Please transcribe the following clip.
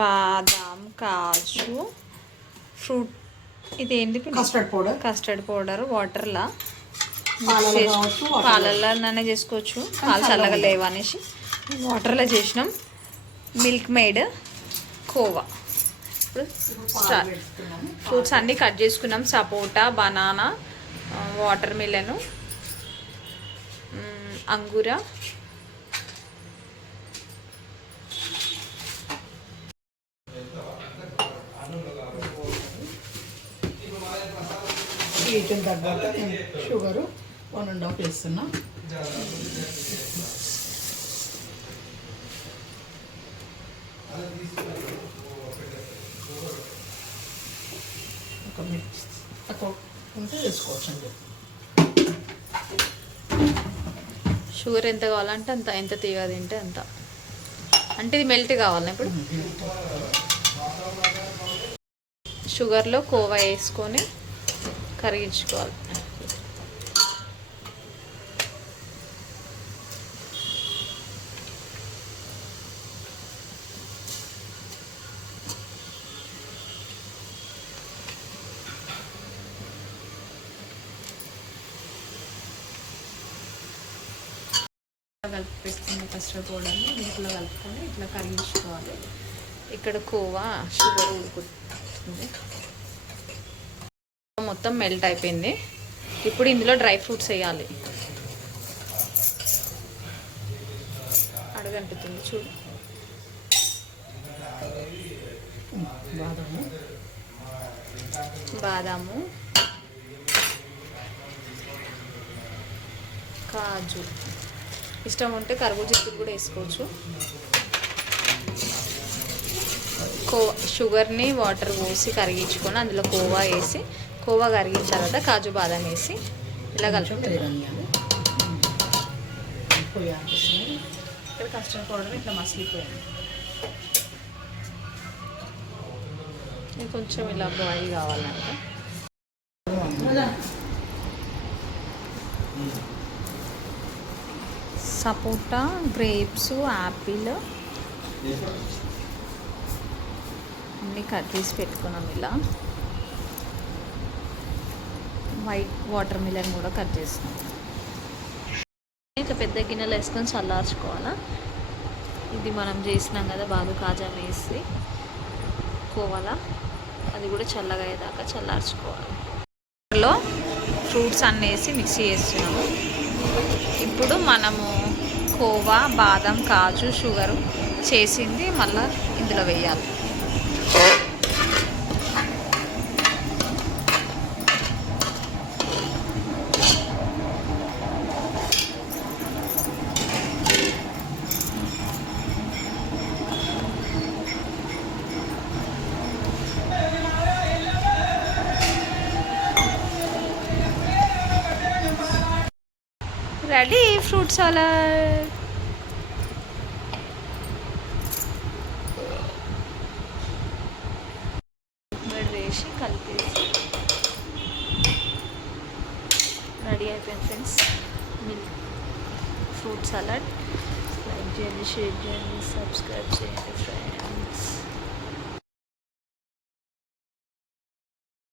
బాదం, కాజు, ఫ్రూట్, ఇదేంటి custard powder వాటర్లా పాలల్లోనే చేసుకోవచ్చు. పాలు చల్లగా లేవనేసి వాటర్లో చేసినాం. Milk made, khoa. ఇప్పుడు ఫ్రూట్స్ అన్నీ కట్ చేసుకున్నాం. సపోటా, బనానా, వాటర్ మిలను, అంగూర, స్వీట్ని తగ్గట్టు నేను షుగరు 1.5 వేస్తున్నా. ఒక మిక్స్ ఉంటే వేసుకోవచ్చండి. షుగర్ ఎంత కావాలంటే అంత, ఎంత తీగ తింటే అంత. అంటే ఇది మెల్ట్ కావాలి. ఇప్పుడు షుగర్లో కోవా వేసుకొని కరిగించుకోవాలి. కలిపి పెట్టుకున్న కస్టర్డ్ పౌడర్ని దీంట్లో కలుపుకొని ఇట్లా కరిగించుకోవాలి. ఇక్కడ కోవా షుగర్ ఉడుకుతుంది, మొత్తం మెల్ట్ అయిపోయింది. ఇప్పుడు ఇందులో డ్రై ఫ్రూట్స్ వేయాలి. అడగంటుతుంది చూడు. బాదాము, కాజు, ఇష్టం ఉంటే కర్బూజాలు కూడా వేసుకోవచ్చు. షుగర్ని వాటర్ పోసి కరిగించుకొని అందులో కోవా వేసి, కోవా కరిగిన తర్వాత కాజు బాదం వేసి ఇలా కలుపుతున్నాం. ఇక్కడ కస్టర్డ్ పౌడర్ ఇట్లా మసిలిపోయింది. ఇది కొంచెం ఇలా బాయిల్ కావాలంట. సపోటా, గ్రేప్స్, యాపిల్ అన్నీ కట్ చేసి పెట్టుకున్నాం. ఇలా వైట్ వాటర్ మిలన్ కూడా కట్ చేసినాం. ఇక పెద్ద గిన్నెలు వేసుకొని చల్లార్చుకోవాలా. ఇది మనం చేసినాం కదా బాదు కాజా వేసి కోవాలా, అది కూడా చల్లగా అయ్యేదాకా చల్లార్చుకోవాలి. లో ఫ్రూట్స్ అన్నీ వేసి మిక్సీ చేస్తున్నాము. ఇప్పుడు మనము కోవా, బాదం, కాజు, షుగరు చేసింది మళ్ళీ ఇందులో వేయాలి. Ready fruit salad. వేసి కలిపేసి రెడీ అయిపోయింది friends. Milk fruit salad. Like చేయండి, షేర్ చేయండి, సబ్స్క్రైబ్ చేయండి ఫ్రెండ్స్.